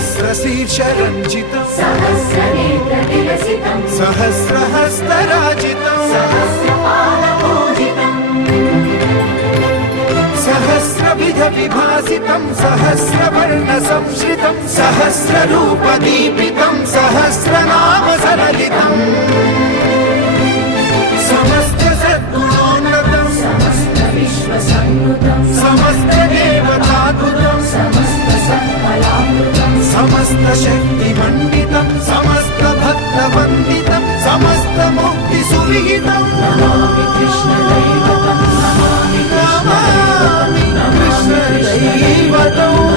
सहस्रशीर्षरञ्जितं सहस्रनेत्रविलसितं सहस्रहस्तराजितं सहस्रपादपूजितं सहस्रविधविभासितं सहस्रवर्णसंश्रितं सहस्ररूपदीपितं सहस्रनामसरलितं समस्तसद्गुणोन्नतं समस्तविश्वसंयुतं समस्तदेवताद्भुतं समस्तसत्कलामृतं समस्तशक्तिमण्डितं समस्तभक्तवन्दितं समस्तमुक्तिसुविहितं Namami कृष्णदैवतं Namami कृष्णदैवतं कृष्णदैवतम्